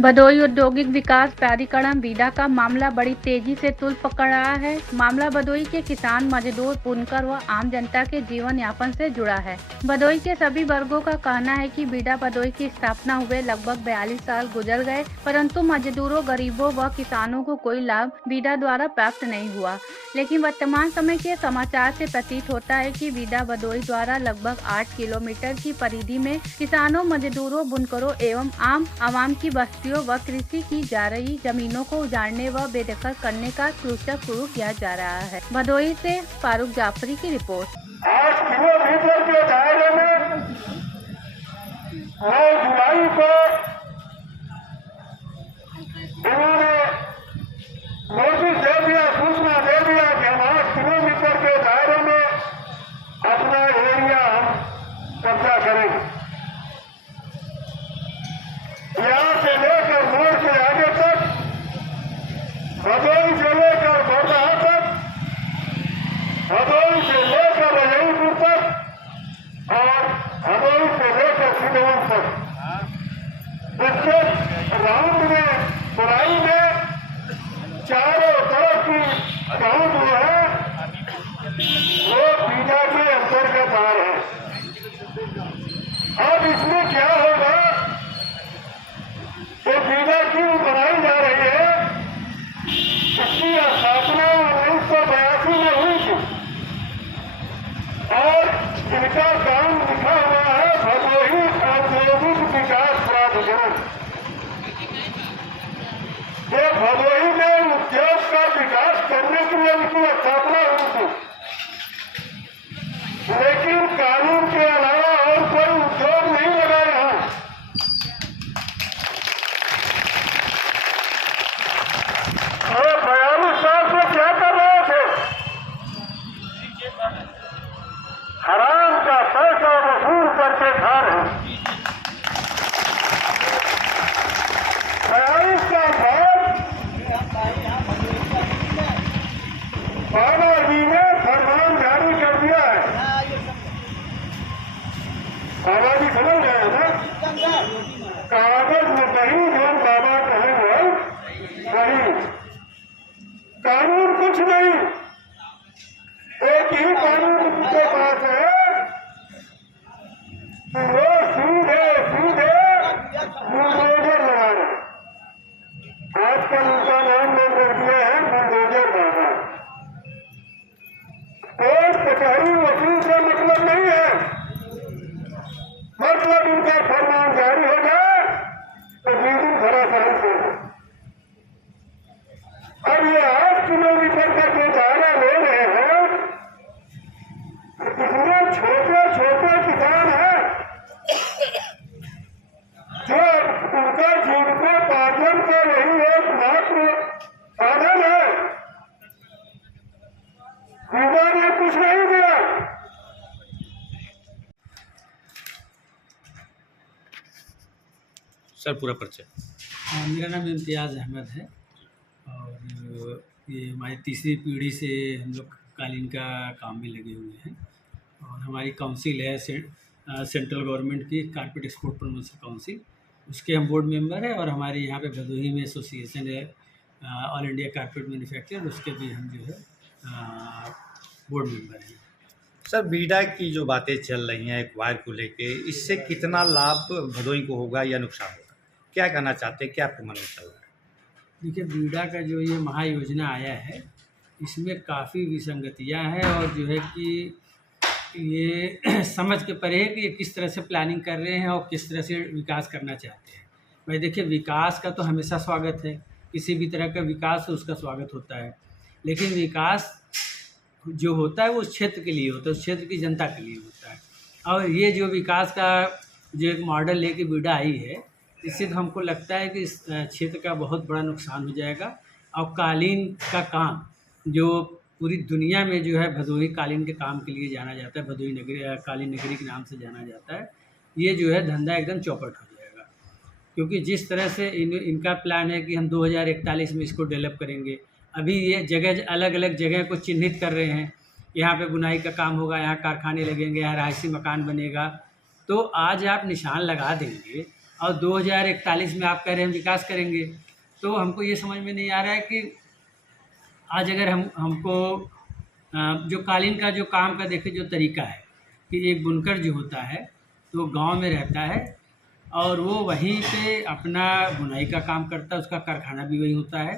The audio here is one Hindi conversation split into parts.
भदोही औद्योगिक विकास प्राधिकरण बीडा का मामला बड़ी तेजी से तूल पकड़ रहा है। मामला भदोही के किसान, मजदूर, बुनकर व आम जनता के जीवन यापन से जुड़ा है। भदोही के सभी वर्गों का कहना है कि बीडा भदोही की स्थापना हुए लगभग 42 साल गुजर गए, परंतु मजदूरों, गरीबों व किसानों को कोई लाभ बीडा द्वारा प्राप्त नहीं हुआ। लेकिन वर्तमान समय के समाचार से प्रतीत होता है कि बीडा भदोही द्वारा लगभग 8 किलोमीटर की परिधि में किसानों, मजदूरों, बुनकरों एवं आम आवाम की बस्तियों व कृषि की जा रही जमीनों को उजाड़ने व बेदखल करने का सिलसिला शुरू किया जा रहा है। भदोही से फारूक जाफरी की रिपोर्ट। 8 किलोमीटर के दायरे में 9 जुलाई को इन्होंने नोटिस दे दिया, सूचना दे दिया कि हम 8 किलोमीटर के दायरे में अपना एरिया हम कब्जा करेंगे। यहाँ से लेकर मोड़ के आगे तक, भदोही से लेकर बरदहा तक, भदोही से लेकर रजईपुर तक और भदोही से लेकर सिद्धवन तक, इसके राउंड में बुराई में चारों तरफ की पहुंच जो है वो बीडा के अंतर्गत आ रहे हैं। अब इसमें क्या होगा, ये बीडा क्यों बनाई जा रही है? इसकी स्थापना 1982 में हुई थी और इनका काम लिखा हुआ है भदोही औद्योगिक विकास प्राधिकरण। ये भदोही में उद्योग का विकास करने के लिए इनकी स्थापना हुई थी, लेकिन कानून के अलावा और कोई उद्योग नहीं लगा यहाँ। और 42 साल से क्या कर रहे थे? हराम का पैसा वसूल करके खा रहे हैं। 42 साल बाद बाबा जी ने फरमान जारी कर दिया है। बाबा जी समझ गए ना, कागज में कहीं जो बाबा कहे वो सही, कानून कुछ नहीं, एक ही कानून उनके पास है, वो सीधे सीधे बुलडोजर लगा रहे। आजकल उनका नाम लोग रख दिया है बुलडोजर बाबा। कोर्ट कचहरी वकील से मतलब नहीं है, मतलब उनका फरमान जारी हो जाए तो बिल्कुल धराशायी हो जाए। अब ये 8 किलोमीटर का जो दायरा ले रहे हैं, इसमें छोटे छोटे किसान हैं जो उनका जीविकोपार्जन का यही एक मात्र साधन है। बीडा ने कुछ नहीं दिया। सर पूरा परिचय। मेरा नाम इम्तियाज़ अहमद है और ये हमारी तीसरी पीढ़ी से हम लोग कालीन का काम में लगे हुए हैं और हमारी काउंसिल है सेंट्रल गवर्नमेंट की कारपेट एक्सपोर्ट प्रमोशन काउंसिल, उसके हम बोर्ड मेंबर हैं। और हमारे यहाँ पे भदोही में एसोसिएशन है ऑल इंडिया कारपेट मैन्युफैक्चरर, उसके भी हम जो है बोर्ड मेंबर हैं। सर बीडा की जो बातें चल रही हैं एक वायर को लेके, इससे कितना लाभ भदोही को होगा या नुकसान होगा, क्या कहना चाहते हैं, क्या आपके मन में चल रहा है? देखिए, बीडा का जो ये महायोजना आया है इसमें काफ़ी विसंगतियां हैं और जो है कि ये समझ के परे है कि ये किस तरह से प्लानिंग कर रहे हैं और किस तरह से विकास करना चाहते हैं। भाई देखिए, विकास का तो हमेशा स्वागत है, किसी भी तरह का विकास है उसका स्वागत होता है, लेकिन विकास जो होता है वो उस क्षेत्र के लिए होता है, उस क्षेत्र की जनता के लिए होता है। और ये जो विकास का जो एक मॉडल लेके बीडा आई है, इससे तो हमको लगता है कि इस क्षेत्र का बहुत बड़ा नुकसान हो जाएगा। और कालीन का काम जो पूरी दुनिया में जो है भदोही कालीन के काम के लिए जाना जाता है, भदोही नगरी कालीन नगरी के नाम से जाना जाता है, ये जो है धंधा एकदम चौपट हो जाएगा। क्योंकि जिस तरह से इनका प्लान है कि हम 2041 में इसको डेवलप करेंगे, अभी ये जगह अलग अलग जगह को चिन्हित कर रहे हैं, यहाँ पे बुनाई का काम होगा, यहाँ कारखाने लगेंगे, यहाँ रहायशी मकान बनेगा। तो आज आप निशान लगा देंगे और 2041 में आप कह रहे हैं हम विकास करेंगे। तो हमको ये समझ में नहीं आ रहा है कि आज अगर हमको जो कालीन का जो काम का देखे जो तरीका है कि एक बुनकर जो होता है तो गांव में रहता है और वो वहीं पे अपना बुनाई का काम करता है, उसका कारखाना भी वहीं होता है,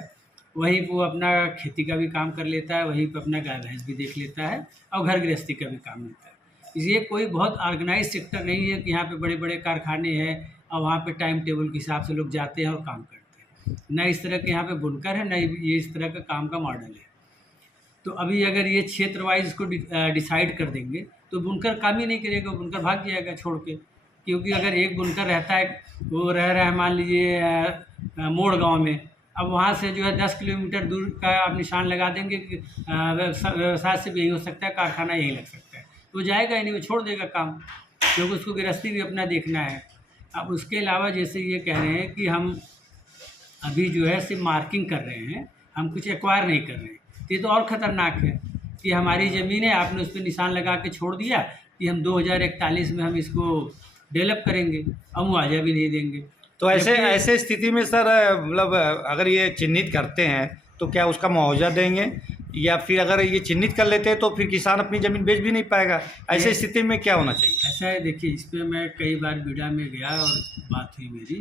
वहीं वो अपना खेती का भी काम कर लेता है, वहीं पे अपना गाय भैंस भी देख लेता है और घर गृहस्थी का भी काम लेता है। इसलिए कोई बहुत ऑर्गेनाइज सेक्टर नहीं है कि यहाँ पे बड़े बड़े कारखाने हैं और वहाँ पे टाइम टेबल के हिसाब से लोग जाते हैं और काम करते हैं। न इस तरह के यहाँ पे बुनकर है, न ये इस तरह का काम का मॉडल है। तो अभी अगर ये क्षेत्र वाइज इसको डिसाइड कर देंगे तो बुनकर काम ही नहीं करेगा, बुनकर भाग जाएगा छोड़ के। क्योंकि अगर एक बुनकर रहता है, वो रह रहा है मान लीजिए मोड़ गांव में, अब वहाँ से जो है 10 किलोमीटर दूर का आप निशान लगा देंगे कि व्यवसाय से भी यही हो सकता है, कारखाना यही लग सकता है, तो जाएगा ही नहीं, वो छोड़ देगा काम, क्योंकि उसको गृहस्थी भी अपना देखना है। अब उसके अलावा जैसे ये कह रहे हैं कि हम अभी जो है सिर्फ मार्किंग कर रहे हैं, हम कुछ एक्वायर नहीं कर रहे हैं, तो ये तो और ख़तरनाक है कि हमारी ज़मीन है, आपने उस पर निशान लगा के छोड़ दिया कि हम 2041 में हम इसको डेवलप करेंगे और मुआवजा भी नहीं देंगे। तो ऐसे स्थिति में सर मतलब अगर ये चिन्हित करते हैं तो क्या उसका मुआवजा देंगे, या फिर अगर ये चिन्हित कर लेते हैं तो फिर किसान अपनी ज़मीन बेच भी नहीं पाएगा? ऐसे स्थिति में क्या होना चाहिए? ऐसा है, देखिए इस पर मैं कई बार बीडा में गया और बात हुई मेरी,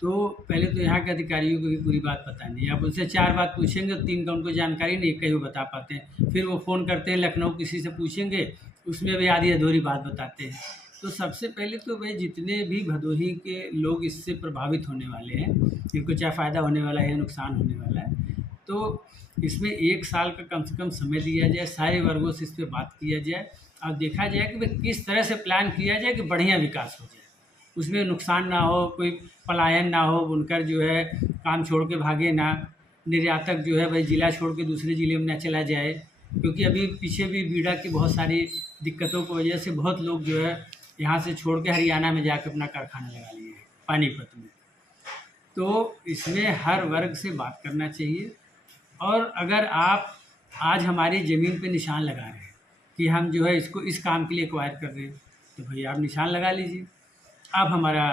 तो पहले तो यहाँ के अधिकारियों को भी पूरी बात पता नहीं, आप उनसे 4 बात पूछेंगे तो 3 का उनको जानकारी नहीं, कहीं वो बता पाते हैं। फिर वो फ़ोन करते हैं लखनऊ, किसी से पूछेंगे उसमें भी आधी अधूरी बात बताते हैं। तो सबसे पहले तो भाई जितने भी भदोही के लोग इससे प्रभावित होने वाले हैं, जिनको चाहे फ़ायदा होने वाला है या नुकसान होने वाला है, तो इसमें 1 साल का कम से कम समय दिया जाए, सारे वर्गों से इस पर बात किया जाए और देखा जाए कि भाई किस तरह से प्लान किया जाए कि बढ़िया विकास हो जाए, उसमें नुकसान ना हो, कोई पलायन ना हो, बुनकर जो है काम छोड़ के भागे ना, निर्यातक जो है भाई ज़िला छोड़ के दूसरे ज़िले में ना चला जाए। क्योंकि अभी पीछे भी बीडा की बहुत सारी दिक्कतों की वजह से बहुत लोग जो है यहाँ से छोड़ के हरियाणा में जाकर अपना कारखाना लगा लिए हैं पानीपत में। तो इसमें हर वर्ग से बात करना चाहिए, और अगर आप आज हमारी ज़मीन पे निशान लगा रहे हैं कि हम जो है इसको इस काम के लिए एक्वायर कर रहे हैं, तो भाई आप निशान लगा लीजिए, आप हमारा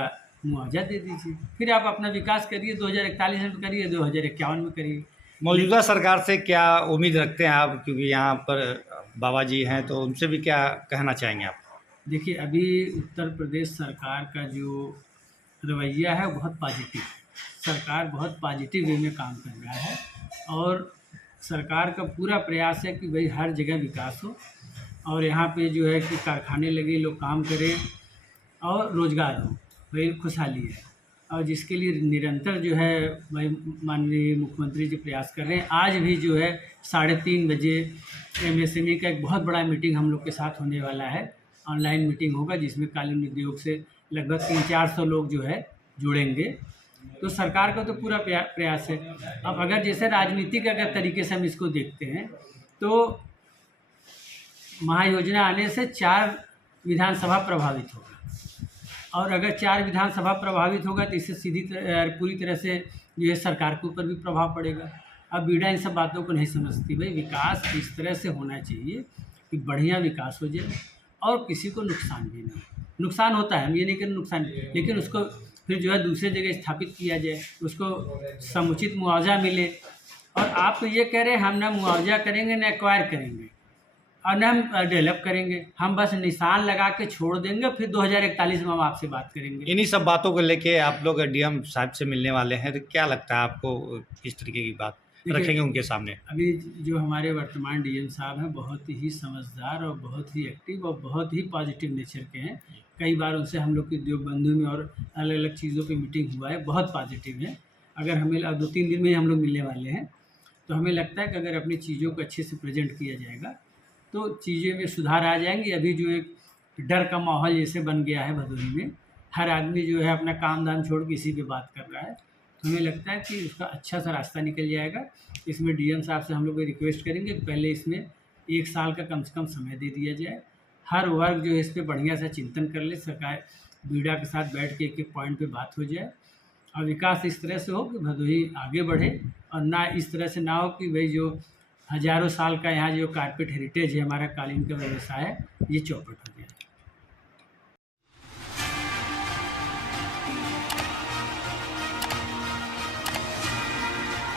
मुआवजा दे दीजिए, फिर आप अपना विकास करिए, 2041 में करिए, 2051 में करिए। मौजूदा सरकार से क्या उम्मीद रखते हैं आप, क्योंकि यहाँ पर बाबा जी हैं, तो उनसे भी क्या कहना चाहेंगे आप? देखिए अभी उत्तर प्रदेश सरकार का जो रवैया है बहुत पॉजिटिव है, सरकार बहुत पॉजिटिव वे में काम कर रहा है और सरकार का पूरा प्रयास है कि भाई हर जगह विकास हो और यहाँ पे जो है कि कारखाने लगे, लोग काम करें और रोज़गार हो, भाई खुशहाली है। और जिसके लिए निरंतर जो है भाई माननीय मुख्यमंत्री जी प्रयास कर रहे हैं। आज भी जो है 3:30 बजे MSME का एक बहुत बड़ा मीटिंग हम लोग के साथ होने वाला है, ऑनलाइन मीटिंग होगा जिसमें कालीन उद्योग से लगभग 300-400 लोग जो है जुड़ेंगे। तो सरकार का तो पूरा प्रयास है। अब अगर जैसे राजनीतिक अगर तरीके से हम इसको देखते हैं तो महायोजना आने से 4 विधानसभा प्रभावित होगा, और अगर 4 विधानसभा प्रभावित होगा तो इससे पूरी तरह से जो है सरकार के ऊपर भी प्रभाव पड़ेगा। अब बीडा इन सब बातों को नहीं समझती। भाई विकास इस तरह से होना चाहिए कि बढ़िया विकास हो जाए और किसी को नुकसान भी ना हो। नुकसान होता है, हम ये नहीं करें नुकसान, लेकिन उसको फिर जो है दूसरे जगह स्थापित किया जाए, उसको समुचित मुआवजा मिले। और आप तो ये कह रहे हैं हम ना मुआवजा करेंगे ना एक्वायर करेंगे और न हम डेवलप करेंगे, हम बस निशान लगा के छोड़ देंगे, फिर 2041 में हम आपसे बात करेंगे। इन्हीं सब बातों को लेके आप लोग डीएम साहब से मिलने वाले हैं, तो क्या लगता है आपको किस तरीके की बात रखेंगे उनके सामने? अभी जो हमारे वर्तमान डीएम साहब हैं बहुत ही समझदार और बहुत ही एक्टिव और बहुत ही पॉजिटिव नेचर के हैं। कई बार उनसे हम लोग की उद्योग बंधु में और अलग अलग चीज़ों पे मीटिंग हुआ है, बहुत पॉजिटिव है। अगर हमें 2-3 दिन में ही हम लोग मिलने वाले हैं, तो हमें लगता है कि अगर अपनी चीज़ों को अच्छे से प्रेजेंट किया जाएगा तो चीज़ें में सुधार आ जाएंगी। अभी जो एक डर का माहौल जैसे बन गया है भदोही में, हर आदमी जो है अपना काम धाम छोड़ के इसी पे बात कर रहा है, तो हमें लगता है कि उसका अच्छा सा रास्ता निकल जाएगा। इसमें डीएम साहब से हम लोग रिक्वेस्ट करेंगे कि पहले इसमें 1 साल का कम से कम समय दे दिया जाए, हर वर्ग जो है इस पर बढ़िया सा चिंतन कर ले, सरकार बीडा के साथ बैठ के एक पॉइंट पे बात हो जाए और विकास इस तरह से हो कि भदोही आगे बढ़े, और ना इस तरह से ना हो कि भाई जो हज़ारों साल का यहाँ जो कारपेट हेरिटेज है हमारा कालीन का व्यवसाय है, ये चौपट हो।